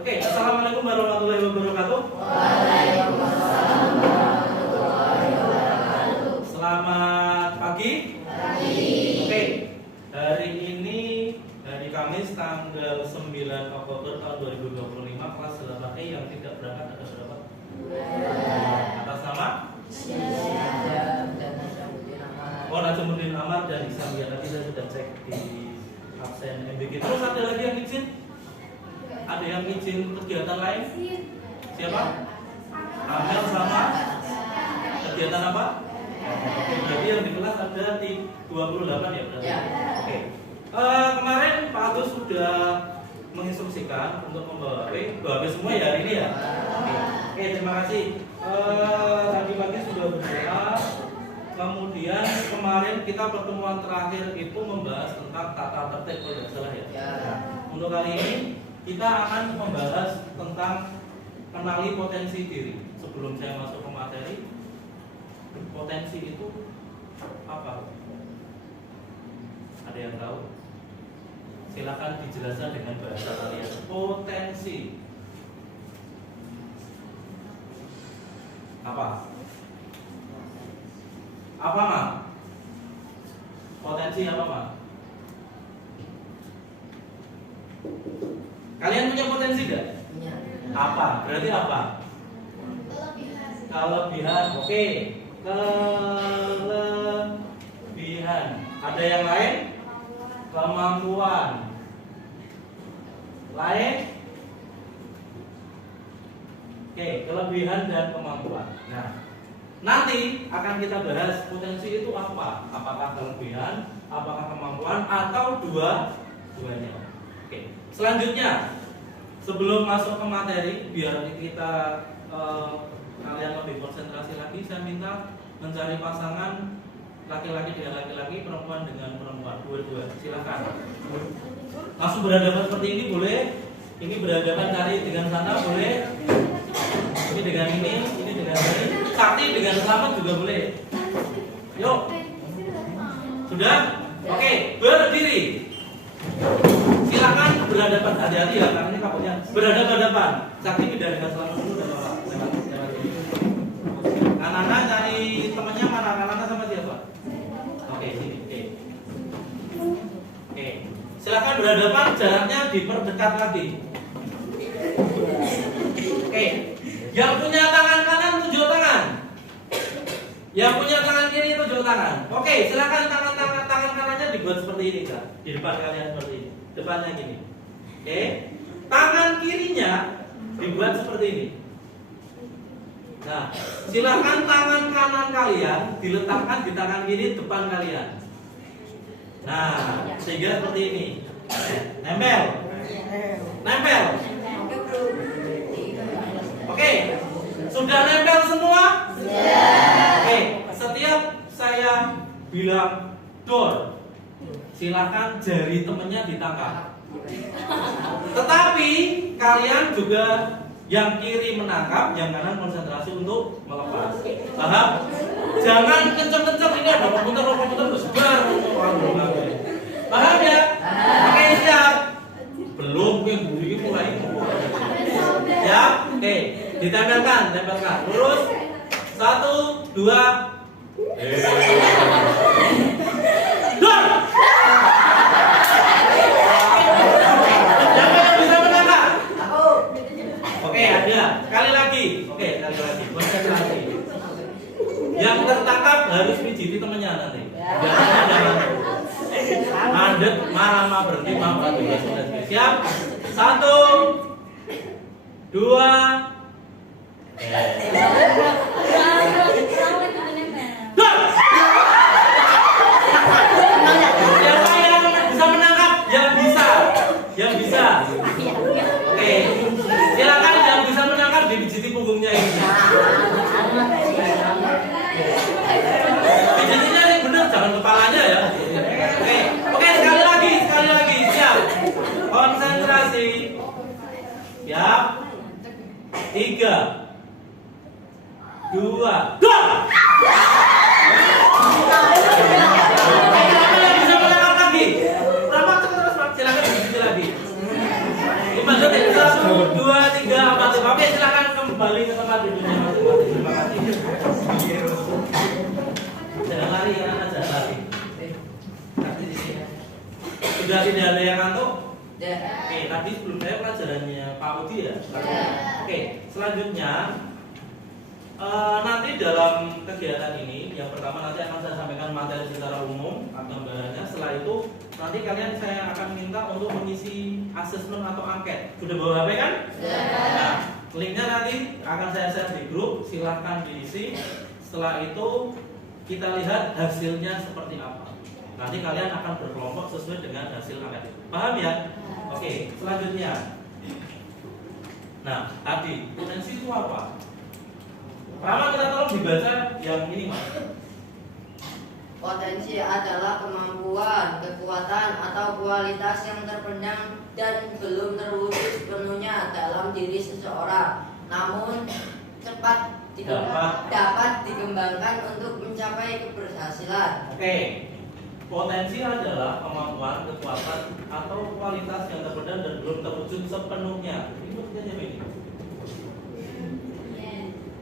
Oke, assalamualaikum warahmatullahi wabarakatuh. Waalaikumsalam warahmatullahi wabarakatuh. Selamat pagi. Pagi. Oke, hari ini hari Kamis tanggal 9 Oktober tahun 2025, kelas 8E yang tidak berangkat ada berapa? Atas nama? Oh, Najamuddin Amar dan Isam. Ya, tadi saya sudah cek di absen MBG. Terus ada lagi yang izin? Ada yang izin kegiatan lain? Siapa? Amel sama? Kegiatan apa? Jadi yang di kelas ada 28 ya berarti? Ya. Oke. Kemarin Pak Agus sudah menginstruksikan untuk membawa HP semua ya hari ini ya? Oke, terima kasih. Tadi pagi sudah berdoa. Kemudian kemarin kita pertemuan terakhir itu membahas tentang tata tertib kalau tidak salah ya. Untuk kali ini kita akan membahas tentang kenali potensi diri. Sebelum saya masuk ke materi, potensi itu apa? Ada yang tahu? Silakan dijelaskan dengan bahasa kalian. Potensi apa? Apa, Mak? Potensi apa, Mak? Kalian punya potensi gak? Punya. Apa? Berarti apa? Kelebihan. Oke. Kelebihan. Ada yang lain? Kemampuan. Lain? Oke, kelebihan dan kemampuan. Nah, nanti akan kita bahas potensi itu apa? Apakah kelebihan, apakah kemampuan, atau dua-duanya. Oke. Selanjutnya, sebelum masuk ke materi, biar kita kalian lebih konsentrasi lagi, saya minta mencari pasangan laki-laki dengan laki-laki, perempuan dengan perempuan, dua-dua. Silakan. Langsung berhadapan seperti ini boleh. Ini berhadapan cari dengan sana boleh. Ini dengan ini dengan ini. Sakti dengan selamat juga boleh. Yuk. Sudah? Oke, berdiri. Silakan berhadapan, hati-hati ya, karena ini takutnya berhadapan-hadapan. Sakti pindah dengan selamat dulu dan lewat. Kanana cari temannya mana? Kanana sama siapa? Oke, sini. Oke. Silakan berhadapan, jaraknya diperdekat lagi. Oke. Yang punya tangan kanan tunjuk tangan. Yang punya tangan kiri tunjuk tangan. Oke, silakan tangan kanannya dibuat seperti ini, Kak. Di depan kalian seperti ini. Depannya gini. Oke. Tangan kirinya dibuat seperti ini. Nah, silakan tangan kanan kalian diletakkan di tangan kiri depan kalian. Nah, sehingga seperti ini. Nempel. Nempel. Oke. Sudah nempel semua? Oke, setiap saya bilang door, silakan jari temennya ditangkap. Tetapi kalian juga yang kiri menangkap, yang kanan konsentrasi untuk melepas. Paham? Jangan kenceng-kenceng, ini ada komputer bersebar. Paham ya? Oke, siap. Belum, ini mulai. Ya, oke. Ditempelkan. Lurus. 1, 2. Door. Siapa yang bisa menangkap? Oke, ada. Sekali lagi. Konsentrasi. Yang tertangkap harus pijiti temennya nanti. Jangan ada mandet, marah, berhenti, berhenti. Siap? 1, 2. Siapa yang bisa menangkap? Yang bisa. Oke, silakan yang bisa menangkap dipijiti punggungnya ini. Pijitinya yang benar, jangan kepalanya ya. Oke, sekali lagi, siap. Konsentrasi. Siap. 3, 2, go! Kenapa yang bisa menangkap lagi? Berapa terus, Pak? Silakan lagi. 5 detik. 1, 2, 3, 4, 5. Oke, silakan kembali ke tempat duduknya masing-masing. Terima kasih. Jangan lari ya, jangan lari. Sudah tidak ada yang ngantuk? Oke, tadi sebelum saya pelajarannya Pak Udi ya. Oke, selanjutnya nanti dalam kegiatan ini yang pertama nanti akan saya sampaikan materi secara umum gambarannya. Setelah itu nanti kalian saya akan minta untuk mengisi asesmen atau angket. Sudah bawa HP kan? Nah, linknya nanti akan saya share di grup. Silahkan diisi. Setelah itu kita lihat hasilnya seperti apa. Nanti kalian akan berkelompok sesuai dengan hasil angket itu. Paham ya? Oke, selanjutnya. Nah, tadi potensi itu apa? Pertama kita tolong dibaca yang ini Mas. Potensi adalah kemampuan, kekuatan, atau kualitas yang terpendam dan belum terwujud sepenuhnya dalam diri seseorang, namun dapat dikembangkan untuk mencapai keberhasilan. Oke. Potensi adalah kemampuan, kekuatan, atau kualitas yang terpendam dan belum terwujud sepenuhnya. Ini maksudnya apa ini?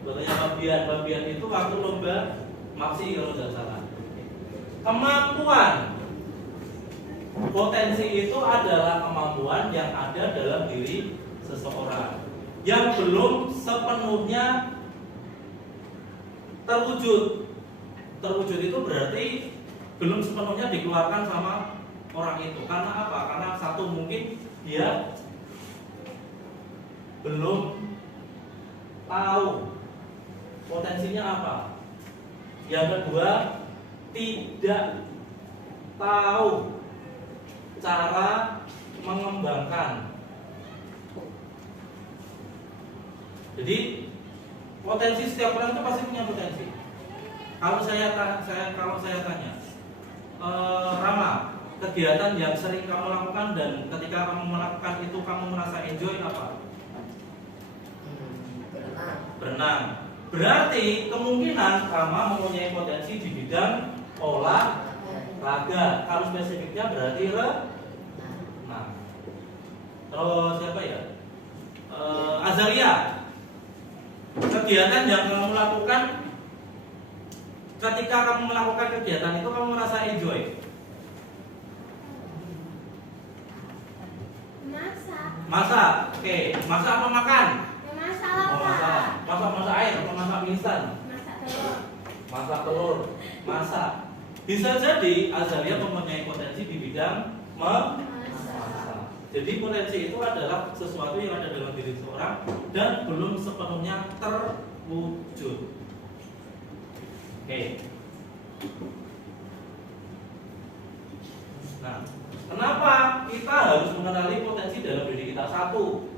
Contohnya babian itu waktu lomba MAPSI kalau tidak salah. Kemampuan, potensi itu adalah kemampuan yang ada dalam diri seseorang yang belum sepenuhnya terwujud. Terwujud itu berarti belum sepenuhnya dikeluarkan sama orang itu. Karena apa? Karena satu mungkin dia belum tahu potensinya apa. Yang kedua, tidak tahu cara mengembangkan. Jadi potensi setiap orang itu pasti punya potensi. Kalau saya tanya, Rama, kegiatan yang sering kamu lakukan dan ketika kamu melakukan itu kamu merasa enjoy apa? Berenang. Berarti kemungkinan Rama mempunyai potensi di bidang olahraga. Kalau spesifiknya berarti renang. Terus siapa ya? Azalia. Kegiatan yang kamu lakukan, ketika kamu melakukan kegiatan itu kamu merasa enjoy? Masak. Oke. Masak apa makan? Masak air atau masak mie instan? Masak telur. Masak. Bisa jadi Azalia mempunyai potensi di bidang memasak. Jadi potensi itu adalah sesuatu yang ada dalam diri seseorang dan belum sepenuhnya terwujud. Oke. Nah, kenapa kita harus mengenali potensi dalam diri kita? Satu,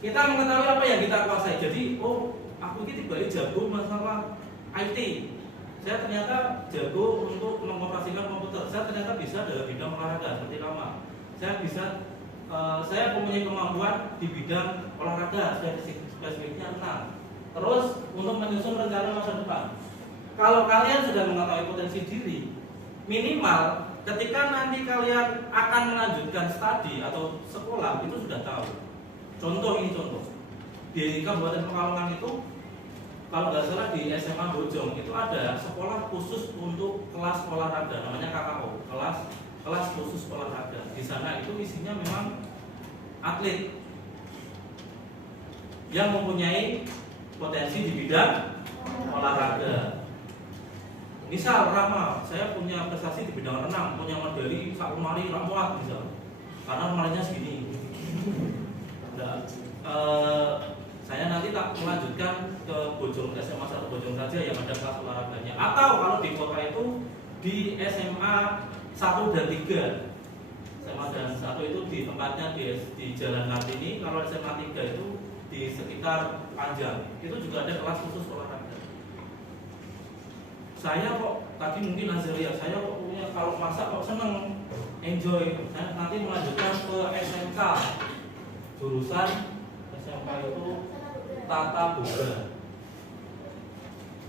kita mengetahui apa yang kita kuasai. Jadi, aku ini tiba-tiba jago masalah IT. Saya ternyata jago untuk mengoperasikan komputer. Saya ternyata bisa dalam bidang olahraga seperti Rama. Saya mempunyai kemampuan di bidang olahraga, spesifiknya renang. Terus untuk menyusun rencana masa depan. Kalau kalian sudah mengetahui potensi diri, minimal ketika nanti kalian akan melanjutkan studi atau sekolah itu sudah tahu. Contoh di Kabupaten Pekalongan itu, kalau nggak salah di SMA Bojong itu ada sekolah khusus untuk kelas olahraga, namanya KKO, kelas khusus olahraga. Di sana itu isinya memang atlet yang mempunyai potensi di bidang olahraga. Misal Rama, saya punya prestasi di bidang renang, punya medali sak lemari ramuat misal, karena lemarinya segini. Nah, saya nanti tak melanjutkan ke Bojong, SMA 1 Bojong saja yang ada kelas olahraganya. Atau kalau di kota itu di SMA 1 dan 3. SMA dan 1 itu di tempatnya di Jalan Kartini. Kalau SMA 3 itu di sekitar Panjang. Itu juga ada kelas khusus olahraga. Saya kok tadi mungkin Azalia, saya kok punya kalau masak kok seneng, enjoy. Saya nanti melanjutkan ke SMK. Jurusan SMK itu tata boga.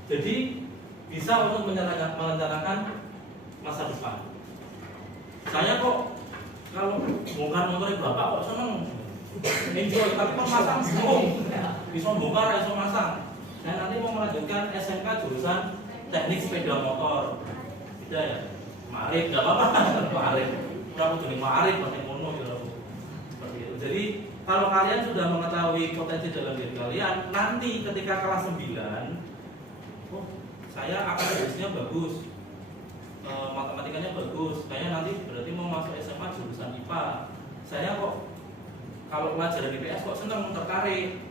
Jadi bisa untuk merencanakan masa depan. Saya kok kalau bongkar motornya bapak kok seneng, enjoy, tapi pemasang bingung. Bisa bongkar, bisa masang. Saya nanti mau melanjutkan SMK jurusan teknik sepeda motor. Tidak ya? Ma'arif, enggak apa-apa. Ma'arif. Kamu jadi ma'arif, pakai mono gitu. Seperti itu. Jadi kalau kalian sudah mengetahui potensi dalam diri kalian, nanti ketika kelas 9, oh, saya akademisnya bagus, matematikanya bagus, saya nanti berarti mau masuk SMA jurusan IPA. Saya kok kalau pelajaran IPS kok senang, tertarik.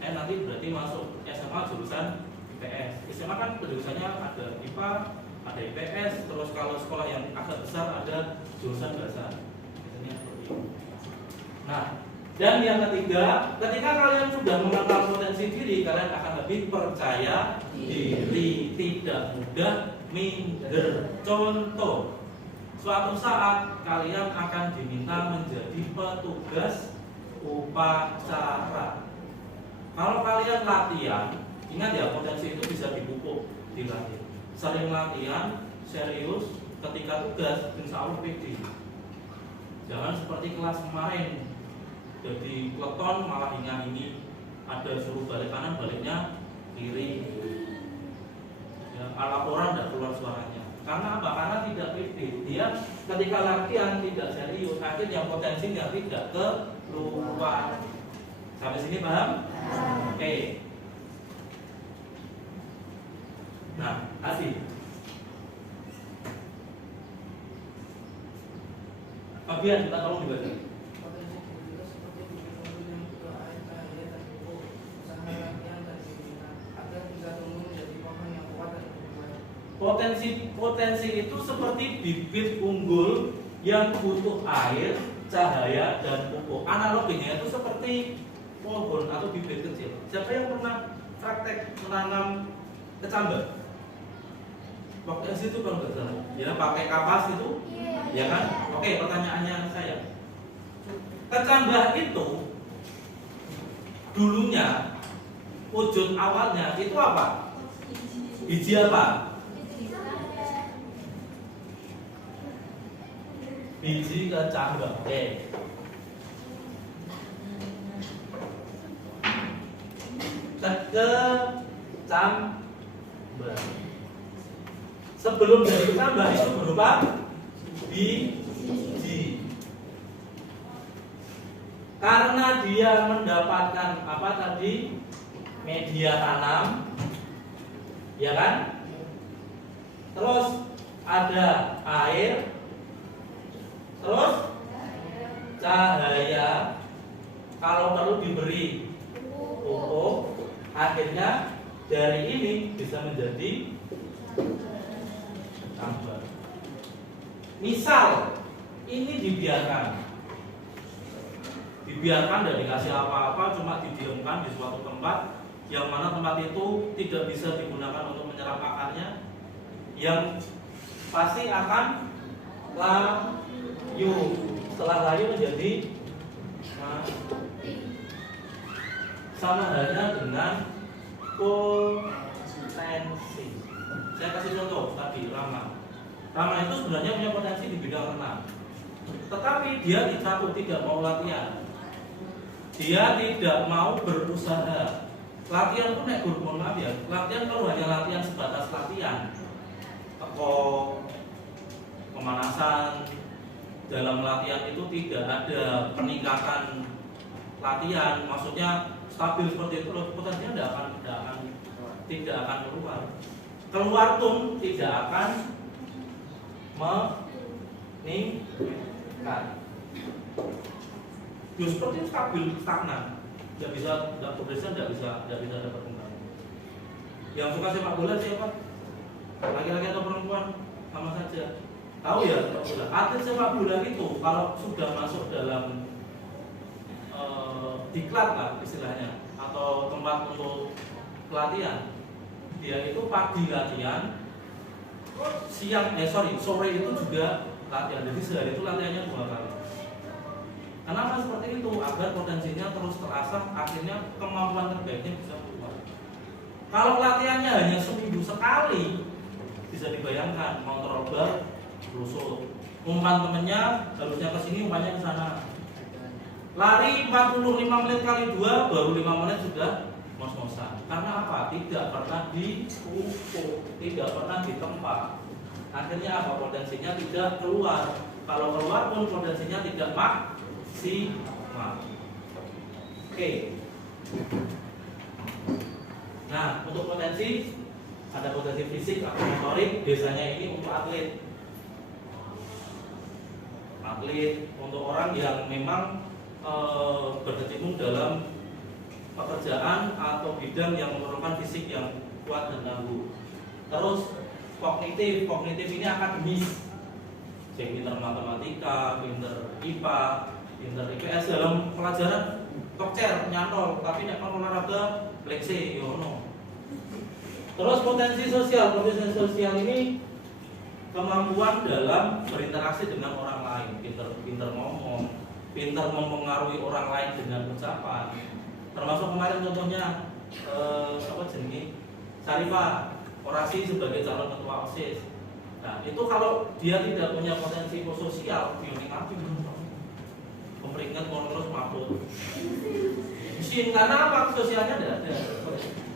Saya nanti berarti masuk SMA jurusan IPS. SMA kan jurusannya ada IPA, ada IPS, terus kalau sekolah yang agak besar ada jurusan bahasa. Biasanya seperti itu. Nah, dan yang ketiga, ketika kalian sudah mengenal potensi diri, kalian akan lebih percaya diri, tidak mudah minder. Contoh, suatu saat kalian akan diminta menjadi petugas upacara. Kalau kalian latihan, ingat ya, potensi itu bisa dipupuk, dilatih. Sering latihan, serius, ketika tugas, insya Allah pede. Jangan seperti kelas kemarin, jadi kleton malah ini ada suruh balik kanan, baliknya kiri. Ya, laporan tidak keluar suaranya. Karena apa? Karena tidak pede. Dia ketika latihan tidak serius, akhirnya potensinya tidak keluar. Sampai sini paham? Oke. Nah, kasih. Fabian, kita tolong dibaca. Potensi itu seperti bibit unggul yang butuh air, cahaya, dan pupuk. Analoginya itu seperti pohon atau bibit kecil. Siapa yang pernah praktek menanam kecambah? Waktu SD itu kalau nggak salah, ya pakai kapas itu, ya kan? Oke, pertanyaannya saya, kecambah itu dulunya wujud awalnya itu apa? Biji apa? Biji kecambah. Oke. Kecambah. Sebelum jadi kecambah itu berupa biji. Karena dia mendapatkan apa tadi? Media tanam, ya kan? Terus ada air, terus cahaya, kalau perlu diberi pupuk, akhirnya dari ini bisa menjadi tambah. Misal ini dibiarkan dan dikasih apa-apa, cuma didiamkan di suatu tempat yang mana tempat itu tidak bisa digunakan untuk menyerap akarnya, yang pasti akan layu. Setelah layu menjadi sama halnya dengan potensi. Saya kasih contoh tadi, Rama. Rama itu sebenarnya punya potensi di bidang renang, tetapi dia tidak mau latihan. Dia tidak mau berusaha. Latihan pun naik guru, maaf ya. Latihan kalau hanya latihan sebatas latihan, teko, pemanasan, dalam latihan itu tidak ada peningkatan latihan, maksudnya stabil seperti itu, potensinya tidak akan keluar. Keluar pun tidak akan meningkat. Justru seperti stabil, stagnan, tidak progresnya, tidak bisa ada perkembangan. Yang suka sepak bola siapa? Laki-laki atau perempuan? Sama saja. Tahu ya sepak bola. Atlet sepak bola itu kalau sudah masuk dalam diklat lah istilahnya, atau tempat untuk pelatihan, dia itu pagi latihan, sore itu juga latihan. Jadi sehari itu latihannya 2 kali. Kenapa seperti itu? Agar potensinya terus terasah, akhirnya kemampuan terbaiknya bisa keluar. Kalau latihannya hanya seminggu sekali, bisa dibayangkan mau terobak, rusuk. Umpan temennya harusnya ke sini, umpannya ke sana. Lari 45 menit kali 2 baru 5 menit sudah ngos-ngosan. Karena apa? Tidak pernah dipupuk, tidak pernah ditempa. Akhirnya apa? Potensinya tidak keluar. Kalau keluar pun potensinya tidak maksimal. Oke. Nah, untuk potensi ada potensi fisik atau motorik, biasanya ini untuk atlet, untuk orang yang memang berkecimpung dalam pekerjaan atau bidang yang memerlukan fisik yang kuat dan tangguh. Terus kognitif ini akademis, jadi pinter matematika, pinter IPA, pinter IPS dalam pelajaran tokcer, nyantol, tapi nek olahraga fleksi, yono. Terus potensi sosial ini kemampuan dalam berinteraksi dengan orang lain, pinter ngomong, pinter mempengaruhi orang lain dengan ucapan. Termasuk kemarin contohnya Sarifah, orasi sebagai calon ketua OSIS. Nah, itu kalau dia tidak punya potensi sosial, bionik memperingat terus mabuk. Mesin karena apa? Sosialnya tidak ada.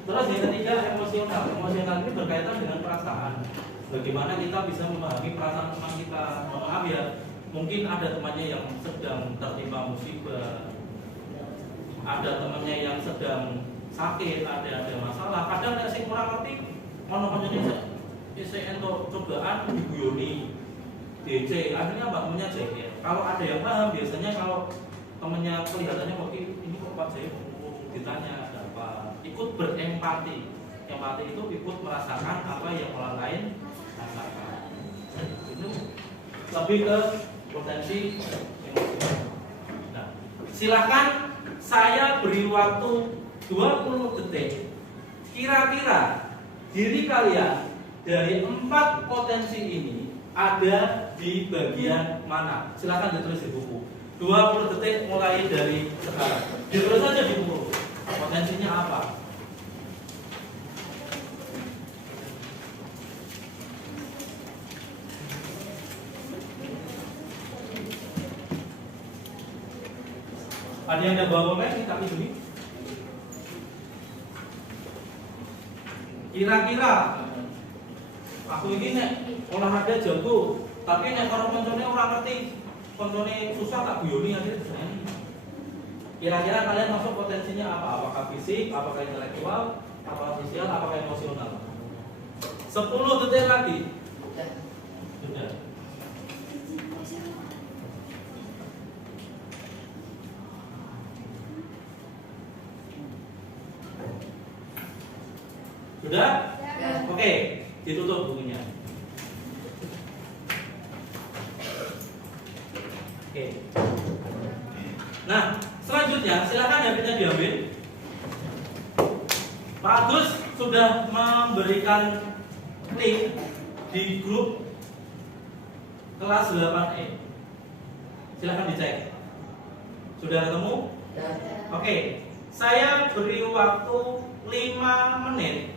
Terus yang ketiga emosional. Emosional ini berkaitan dengan perasaan. Bagaimana kita bisa memahami perasaan teman kita? Mohon maaf ya, mungkin ada temannya yang sedang tertimpa musibah, ada temannya yang sedang sakit, ada masalah. Kadang nek sing ora ngerti, ono-onone untuk cobaan diguyoni, DC, akhirnya temennya jengkel. Kalau ada yang paham, biasanya kalau temennya kelihatannya kok ini kok Pak Jaya ditanya ada apa, ikut berempati. Empati itu ikut merasakan apa yang orang lain rasakan. Itu lebih ke potensi emosi. Nah, silakan saya beri waktu 20 detik. Kira-kira diri kalian dari 4 potensi ini ada di bagian mana? Silakan ditulis di buku. 20 detik mulai dari sekarang. Ditulis saja di buku. Potensinya apa? Ada yang ada bawa pulpen nih, tapi ini kira-kira aku ini nek olahraga jago, tapi nek karo koncone ora ngerti, koncone susah tak guyoni akhirnya ini. Kira-kira kalian masuk potensinya apa? Apakah fisik, apakah intelektual, apakah sosial, apakah emosional? 10 detik lagi. Sudah. Sudah? Ya. Oke, ditutup bukunya. Oke. Nah, selanjutnya silakan HP-nya diambil. Pak Agus sudah memberikan link di grup kelas 8E. Silakan dicek. Sudah ketemu? Ya. Oke. Saya beri waktu 5 menit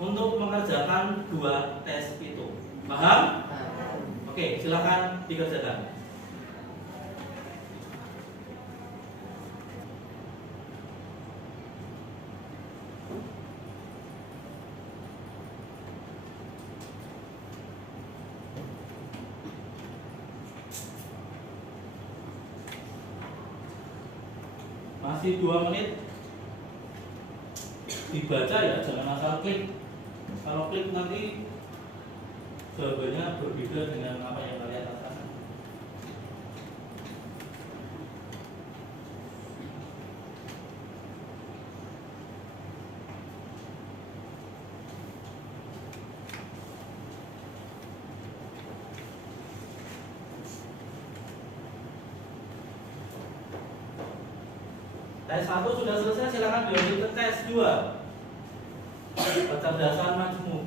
untuk mengerjakan 2 tes itu. Paham? Oke, silakan dikerjakan. Masih 2 menit. Dibaca ya, jangan asal klik. Kalau klik nanti jawabannya berbeda dengan apa yang kalian rasakan. Tes 1 sudah selesai, silakan dilanjut ke tes 2. Kecerdasan majmuk.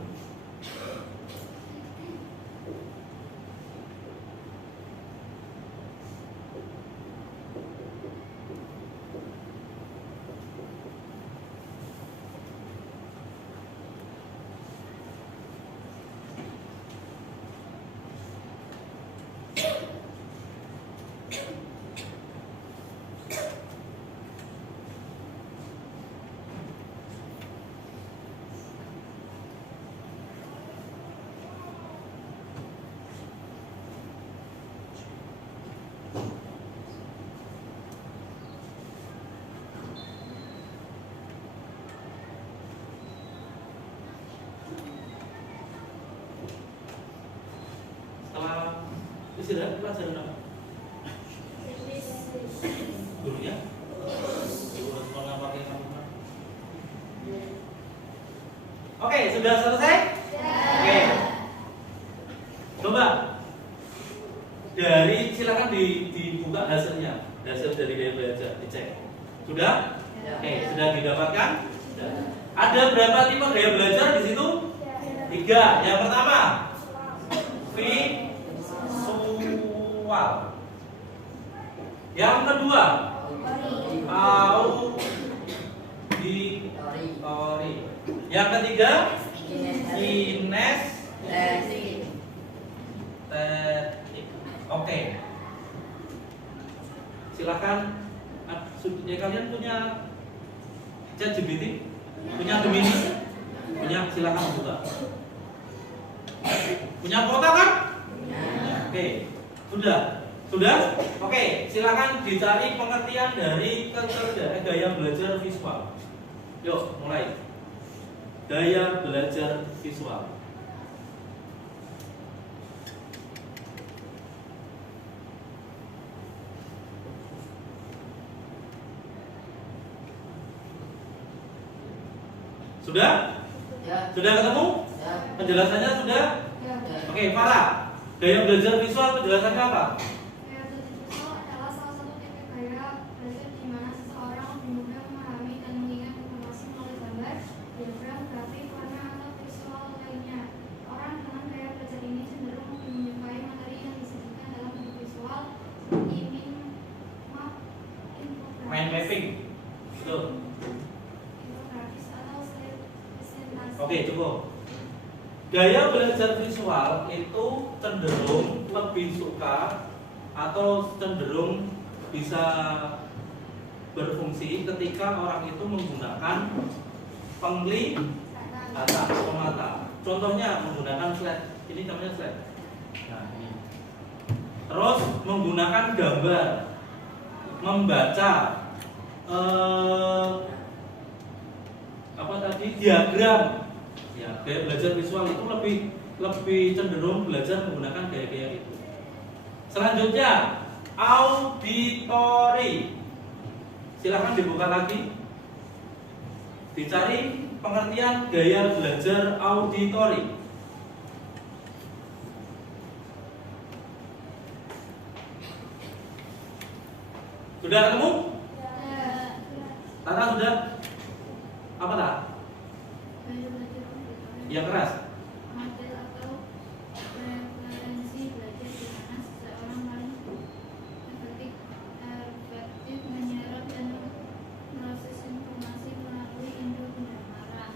Istirahat pelajaran apa? Gurunya? Guru sekolah pakai sambungan. Oke, sudah selesai? Oke. Coba dari silakan dibuka hasilnya, hasil dari gaya belajar dicek. Sudah? Oke, sudah didapatkan? Sudah. Ada berapa tipe gaya belajar di situ? 3. Yang pertama, visual. Yang kedua, auditori. Yang ketiga, kinestetik. Oke. Silakan. Ya, kalian punya ChatGPT? Punya Gemini? Punya, silakan buka. Punya kuota kan? Oke. Sudah? Oke, silakan dicari pengertian dari gaya belajar visual. Yuk, mulai. Gaya belajar visual. Sudah? Ya. Sudah ketemu? Ya. Penjelasannya sudah? Ya. Oke, Farah. Gaya belajar visual penjelasannya apa? Gaya belajar visual adalah salah satu tipe gaya belajar di mana seseorang lebih mudah memahami dan mengingat informasi melalui gambar, diagram, grafik, warna, atau visual lainnya. Orang dengan gaya belajar ini cenderung lebih menyukai materi yang disajikan dalam bentuk visual seperti map, Mind mapping. Betul. infografis, atau presentasi. Oke, cukup. Gaya belajar visual itu cenderung lebih suka atau cenderung bisa berfungsi ketika orang itu menggunakan penglihatan mata. Contohnya menggunakan slide. Ini namanya slide. Nah, ini. Terus menggunakan gambar, membaca apa tadi, diagram. Ya, gaya belajar visual itu lebih cenderung belajar menggunakan gaya-gaya itu. Selanjutnya, auditori. Silahkan dibuka lagi. Dicari pengertian gaya belajar auditori. Sudah ketemu? Tata sudah? Apa tak? Yang keras. Model atau referensi belajar di mana seseorang paling efektif menyerap dan proses informasi melalui indera pendengaran.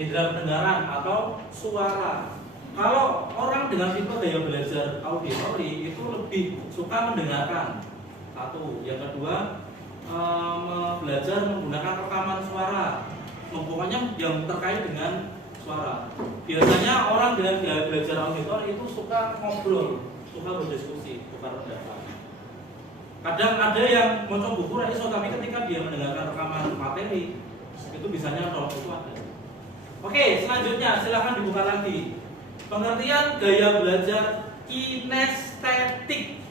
Indera pendengaran atau suara. Kalau orang dengan tipe gaya belajar auditori itu lebih suka mendengarkan. Satu. Yang kedua, belajar menggunakan rekaman suara. Pokoknya yang terkait dengan suara. Biasanya orang dengan gaya belajar auditori itu suka ngobrol, suka berdiskusi, tukar pendapat. Kadang ada yang mau buku iso, tapi ketika dia mendengarkan rekaman materi itu bisanya nol, itu ada. Oke, selanjutnya silakan dibuka lagi. Pengertian gaya belajar kinestetik.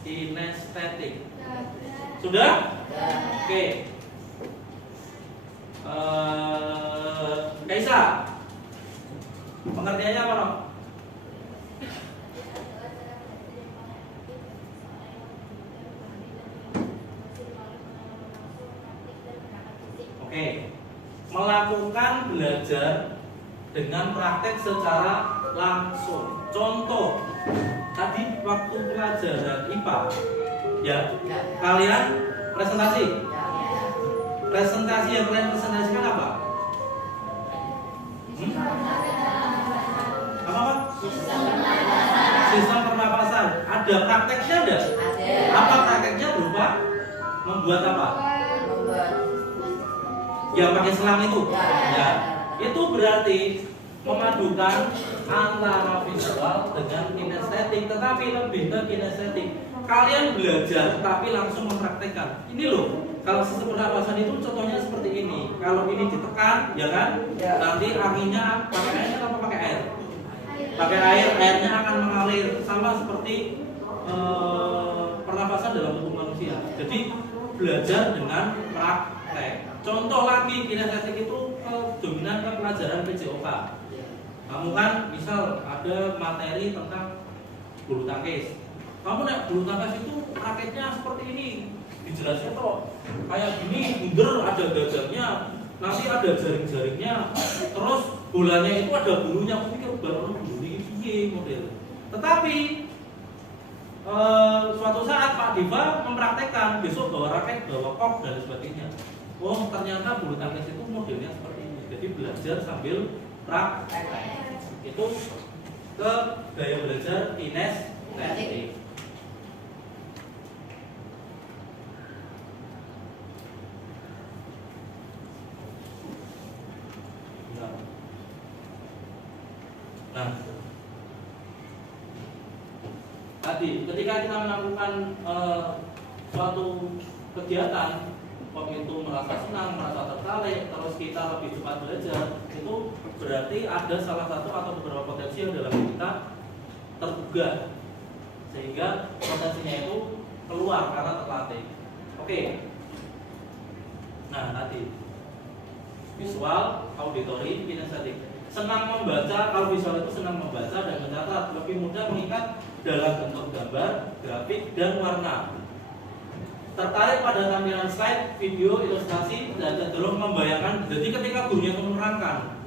Kinestetik. Sudah? Oke. Kaisa, pengertiannya apa dong? Oke, melakukan belajar dengan praktek secara langsung. Contoh, tadi waktu pelajaran IPA, ya, kalian presentasi. Presentasi yang kalian presentasikan apa? Apa? Sistem pernapasan. Ada prakteknya enggak? Apa prakteknya berupa membuat apa? Yang pakai selang itu. Ya. Itu berarti memadukan antara visual dengan kinestetik, tetapi lebih ke kinestetik. Kalian belajar tapi langsung mempraktekkan. Ini loh, kalau sistem pernapasan itu contohnya seperti ini. Kalau ini ditekan, ya kan? Nanti anginnya pakai air atau pakai air? pakai air, airnya akan mengalir sama seperti pernapasan dalam tubuh manusia. Jadi belajar dengan praktek. Contoh lagi kinestetik itu dominan ke pelajaran PJOK. Kamu kan misal ada materi tentang bulu tangkis. Kamu naik bulu tangkis itu raketnya seperti ini, dijelaskan kok kayak gini, bunder ada gagangnya, nanti ada jaring-jaringnya, terus bolanya itu ada bulunya. Aku pikir baru bulu ini model. Tetapi suatu saat Pak Diva mempraktekkan, besok bawa raket, bawa kok dan sebagainya. Oh ternyata bulu tangkis itu modelnya seperti ini. Jadi belajar sambil praktek. Itu ke gaya belajar kinestetik. Nah, tadi ketika kita melakukan suatu kegiatan, itu merasa senang, merasa tertarik, terus kita lebih cepat belajar, itu berarti ada salah satu atau beberapa potensi yang dalam kita tergugah, sehingga potensinya itu keluar karena terlatih. Oke. Nah, tadi visual, auditory, kinestetik. Senang membaca, kalau visual itu senang membaca dan mencatat, lebih mudah mengikat dalam bentuk gambar, grafik, dan warna. Tertarik pada tampilan slide, video, ilustrasi, dan cenderung membayangkan. Jadi ketika gurunya itu menerangkan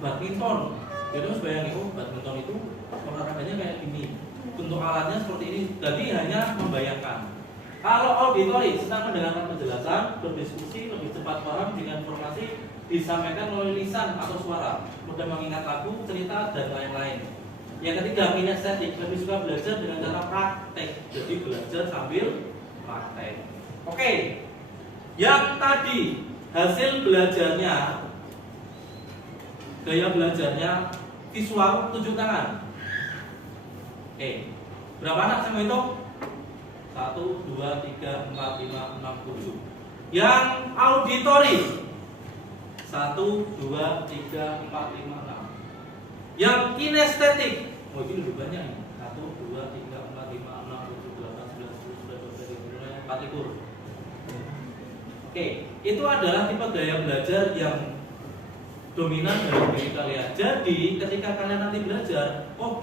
badminton, dia harus bayangin, oh badminton itu olahraganya kayak gini, bentuk alatnya seperti ini. Jadi hanya membayangkan. Kalau auditory, senang mendengarkan penjelasan, berdiskusi, lebih cepat paham dengan informasi disampaikan melalui lisan atau suara, mudah mengingat lagu, cerita, dan lain-lain. Yang ketiga, kinestetik, lebih suka belajar dengan cara praktek. Jadi belajar sambil praktek. Oke. Yang tadi hasil belajarnya, gaya belajarnya visual, tunjuk tangan. Oke. Berapa anak sama itu? 1, 2, 3, 4, 5, 6, 7. Yang auditory 1, 2, 3, 4, 5, 6. Yang kinestetik, oh ini lebih banyak nih. 1, 2, 3, 4, 5, 6, 7, 8, 9, 10, 11, 12, 13, 14 likur. Oke, itu adalah tipe gaya belajar yang dominan dalam diri kalian. Jadi ketika kalian nanti belajar, oh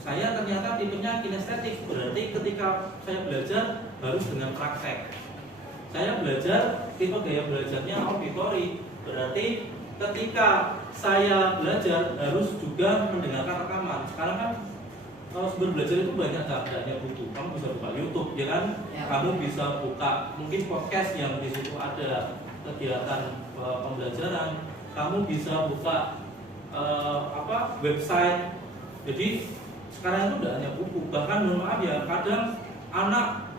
saya ternyata tipenya kinestetik, berarti ketika saya belajar harus dengan praktek. Saya belajar tipe gaya belajarnya auditory, berarti ketika saya belajar harus juga mendengarkan rekaman. Sekarang kan kalau sumber belajar itu banyak, caranya buku. Kamu bisa buka YouTube, ya kan? Ya. Kamu bisa buka mungkin podcast yang di situ ada kegiatan pembelajaran. Kamu bisa buka website. Jadi sekarang itu tidak hanya buku, bahkan mohon maaf ya, kadang anak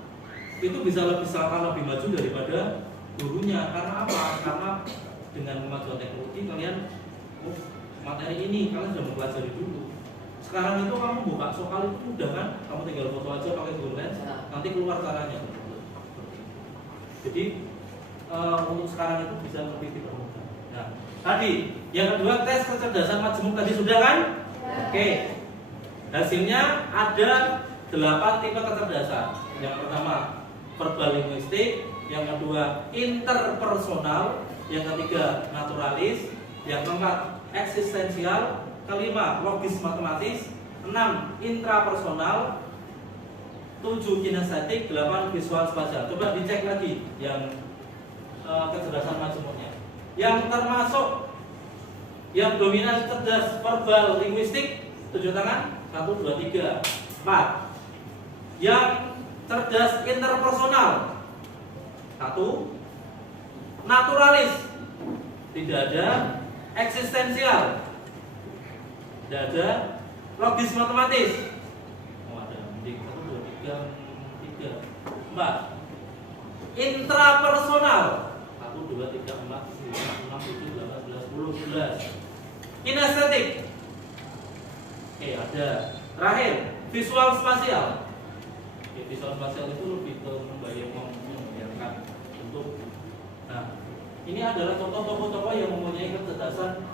itu bisa lebih maju daripada gurunya. Karena apa? Karena dengan kemajuan teknologi kalian materi ini kalian sudah mempelajari dulu. Sekarang itu kamu buka soal itu mudah kan? Kamu tinggal foto aja pakai Google Lens, nanti keluar caranya. Jadi untuk sekarang itu bisa lebih dipermudah. Nah, tadi yang kedua tes kecerdasan majemuk tadi sudah kan? Ya. Oke. Hasilnya ada 8 tipe kecerdasan. Yang pertama verbal linguistik, yang kedua interpersonal, yang ketiga naturalis, yang keempat eksistensial, kelima logis matematis, 6 intrapersonal, 7 kinestetik, 8 visual spasial. Coba dicek lagi yang kecerdasan majemuknya. Yang termasuk yang dominan cerdas verbal linguistik, 7 tangan. 1, 2, 3, 4. Yang cerdas interpersonal 1. Naturalis tidak ada. Eksistensial tidak ada. Logis matematis ada. 1, 2, 3, 4. Intrapersonal 1, 2, 3, 4, 5, 6, 7, 8, 11, 12. Kinestetik oke, ada. Terakhir, visual spasial. Oke, visual spasial itu lebih ke membayangkan untuk. Nah, ini adalah contoh tokoh-tokoh yang mempunyai kecerdasan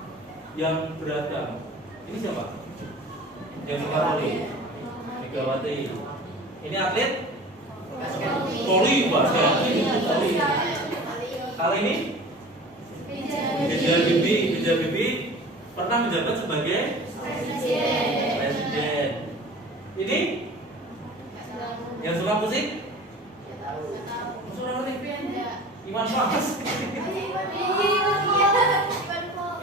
yang beragam. Ini siapa? Yang suka voli? Megawati. Ini atlet? Voli, Pak. Voli. Kali ini? B.J. Habibie pernah menjabat sebagai presiden. Ini? Yang suka musik? Suka musik? Iwan Fals.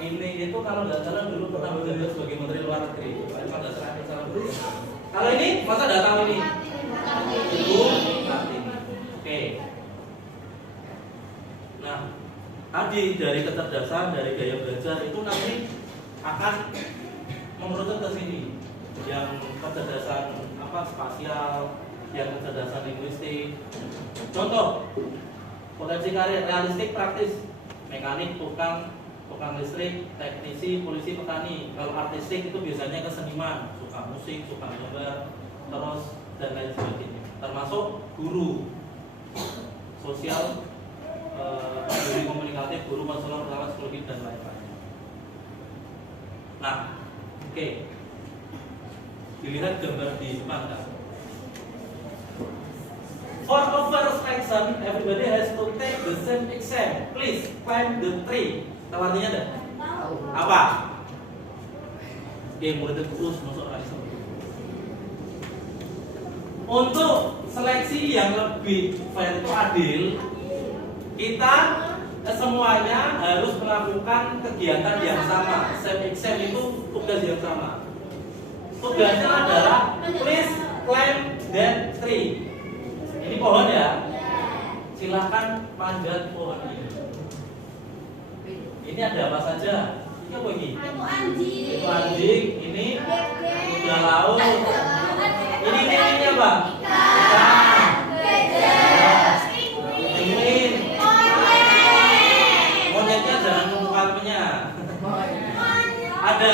Ini itu kalau nggak salah dulu pernah menjabat sebagai Menteri Luar Negeri. Kalau nggak salah dulu. Kalau ini masa nggak tahu ini? Ibu Kartini. Oke. Nah, tadi dari kecerdasan, dari gaya belajar itu nanti akan mengerucut ke sini. Yang kecerdasan spasial, yang kecerdasan linguistik. Contoh, potensi karir realistik praktis, mekanik, tukang listrik, teknisi, polisi, petani. Kalau artistik itu biasanya keseniman, suka musik, suka gambar, terus dan lain sebagainya. Termasuk guru, sosial, guru komunikatif, guru konselor, perawat psikologi dan lain-lain. Nah, oke. Dilihat gambar di depan kan. For over selection, everybody has to take the same exam. Please climb the tree. Tahu artinya ada? Apa? Oke, murid terus masuk lagi. Untuk seleksi yang lebih fair atau adil, kita semuanya harus melakukan kegiatan yang sama. Same exam itu tugas yang sama. Tugasnya adalah please climb that tree. Ini pohon ya. Silahkan panjat pohon ini. Ini ada apa saja? Ini apa ini? Itu anjing. Ini kuda laut. Ini apa? Ikan. Penguin. Monyetnya jangan mengungkapnya. Ada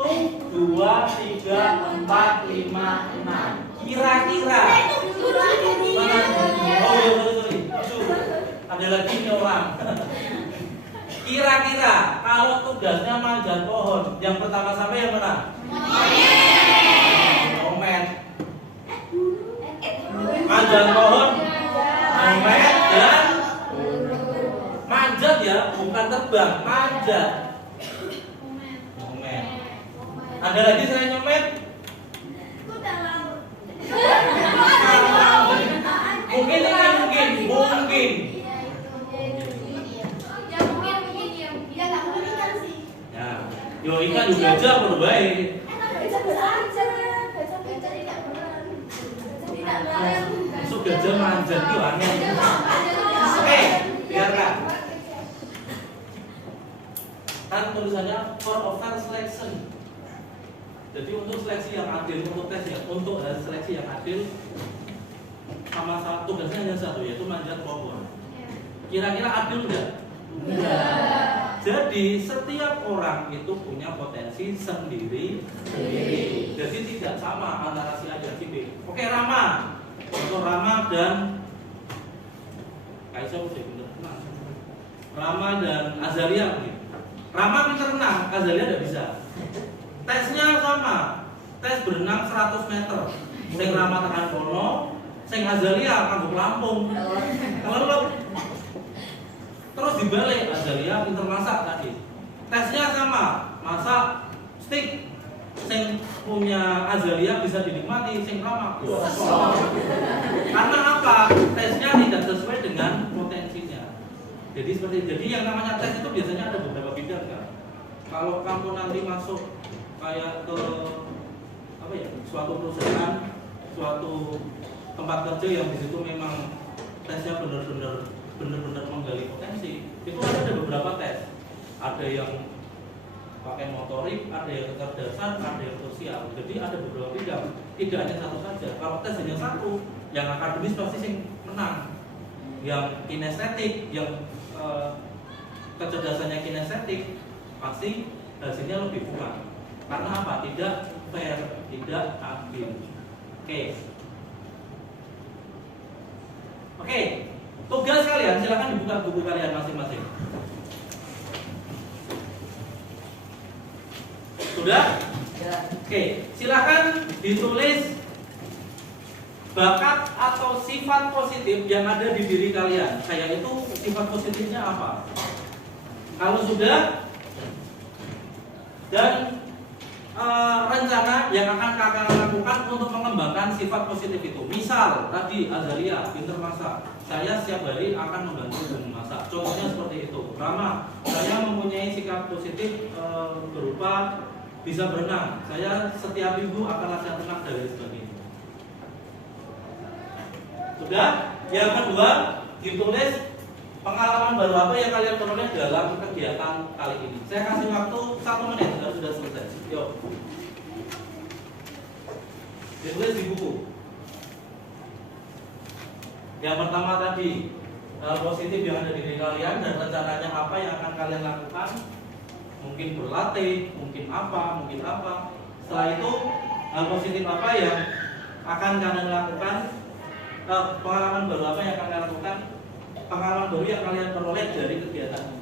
1, 2, 3, 4, 5, 6. Kira-kira. Mana? Oh iya, sorry. Ada lagi ini orang. Kira-kira kalau tugasnya manjat pohon, yang pertama sampai yang mana? Momen. Manjat pohon, momen dan manjat ya, bukan terbang, manjat. Momen. Ada lagi selain nyomet? Mungkin ini mungkin. Yo ikan juga gajah perlu baik. Masuk gajah manjat itu aneh. Oke, biarkan. Kan tulisannya for over selection. Jadi untuk seleksi yang adil, untuk tes ya, untuk seleksi yang adil sama satu tugasnya hanya satu, yaitu manjat pohon. Kira-kira adil enggak? Enggak. Jadi setiap orang itu punya potensi sendiri. Jadi tidak sama antara si A dan si B. Oke, Rama. Untuk Rama dan Kaisar bener. Rama dan Azalia. Rama pintar renang, Azalia tidak bisa. Tesnya sama. Tes berenang 100 meter. Sing Rama tekan kono, sing Azalia kanggo Lampung. Kalau terus dibalik, Azalia pintar masak tadi. Tesnya sama, masak steak. Sing punya Azalia bisa dinikmati, sing Rama. Karena apa? Tesnya tidak sesuai dengan potensinya. Jadi yang namanya tes itu biasanya ada beberapa bidang kan. Kalau kamu nanti masuk kayak ke suatu perusahaan, suatu tempat kerja yang di situ memang tesnya benar-benar menggali potensi, itu ada beberapa tes. Ada yang pakai motorik, ada yang kecerdasan, ada yang sosial. Jadi ada beberapa bidang, tidak hanya satu saja. Kalau tes hanya satu, yang akademis pasti sing menang. Yang kinestetik, yang kecerdasannya kinestetik, pasti hasilnya lebih kurang. Karena apa? Tidak fair, tidak adil. Oke. Tugas kalian, silakan dibuka buku kalian masing-masing. Sudah? Ya. Oke, silakan ditulis bakat atau sifat positif yang ada di diri kalian. Kayak itu sifat positifnya apa? Kalau sudah, dan rencana yang akan kakak lakukan untuk mengembangkan sifat positif itu. Misal tadi Azalia pinter masak, saya setiap hari akan membantu ibu memasak. Contohnya seperti itu. Rama, saya mempunyai sikap positif berupa bisa berenang. Saya setiap minggu akan latihan renang dari sebagainya. Sudah. Yang kedua, ditulis pengalaman baru apa yang kalian peroleh dalam kegiatan kali ini. Saya kasih waktu 1 menit, sudah selesai. Yuk. Ditulis di buku. Yang pertama tadi, hal positif yang ada di diri kalian dan rencananya apa yang akan kalian lakukan. Mungkin berlatih, mungkin apa. Setelah itu, hal positif apa yang akan kalian lakukan, pengalaman baru apa yang akan kalian lakukan, pengalaman baru yang kalian peroleh dari kegiatan ini.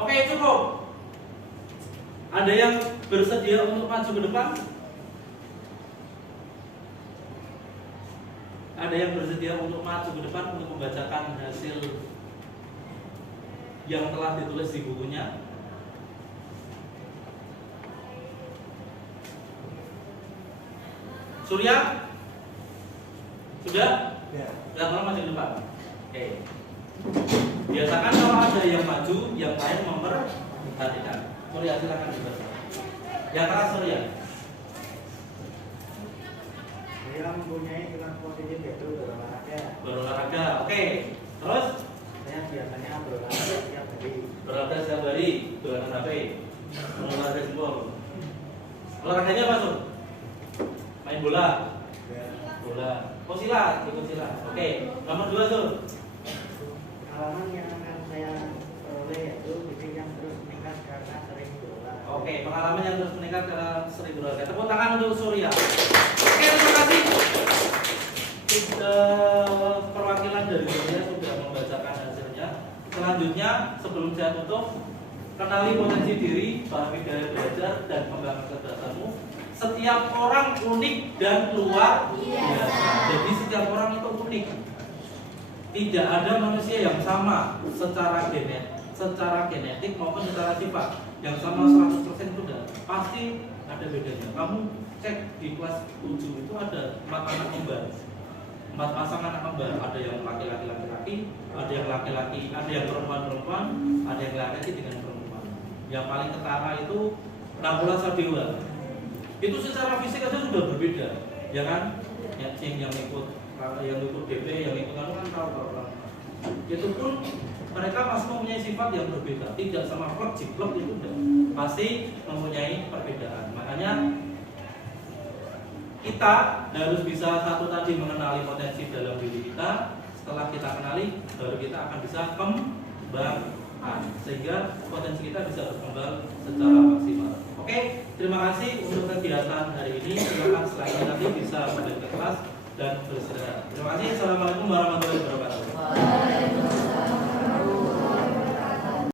Oke, cukup. Ada yang bersedia untuk maju ke depan? Ada yang bersedia untuk maju ke depan untuk membacakan hasil yang telah ditulis di bukunya? Surya? Sudah? Ya. Sudah, tolong maju ke depan. Oke. Biasakan kalau ada yang maju, yang lain memperhatikan. Surya, silakan dibaca. Yang keras Surya. Saya mempunyai sifat positif yaitu berolahraga. Berolahraga, oke. Terus? Saya biasanya berolahraga setiap hari. Berolahraga setiap hari, gunakan HP, olahraga jempol. Olahraganya apa tuh? Main bola. Bola. Oh silat, ikut silat. Oke. Nomor 2 tuh. Pengalaman yang akan saya peroleh yaitu fisik yang terus meningkat karena sering berolahraga. Oke, pengalaman yang terus meningkat karena sering berolahraga. Tepuk tangan untuk Surya. Oke, terima kasih. Perwakilan dari Surya sudah membacakan hasilnya. Selanjutnya, sebelum saya tutup, kenali potensi diri, pahami gaya belajar, dan kembangkan kecerdasanmu. Setiap orang unik dan luar biasa. Jadi setiap orang itu unik. Tidak ada manusia yang sama secara genetik maupun secara sifat. Yang sama 100% itu udah pasti ada bedanya. Kamu cek di kelas 7 itu ada 4 anak kembar. 4 pasangan anak kembar. Ada yang laki-laki, ada yang laki-laki, ada yang perempuan-perempuan, ada yang laki-laki dengan perempuan. Yang paling ketara itu Nabila Sadewa. Itu secara fisik aja sudah berbeda, ya kan? Yang ikut DP, yang ikut kan tahu. Itu pun mereka masih mempunyai sifat yang berbeda, tidak sama plek jiplek itu enggak. Pasti mempunyai perbedaan. Makanya kita harus bisa satu tadi mengenali potensi dalam diri kita. Setelah kita kenali, baru kita akan bisa kembangkan sehingga potensi kita bisa berkembang secara maksimal. Oke, terima kasih untuk kegiatan hari ini. Silakan selanjutnya nanti bisa balik ke kelas dan beristirahat. Terima kasih. Assalamualaikum warahmatullahi wabarakatuh.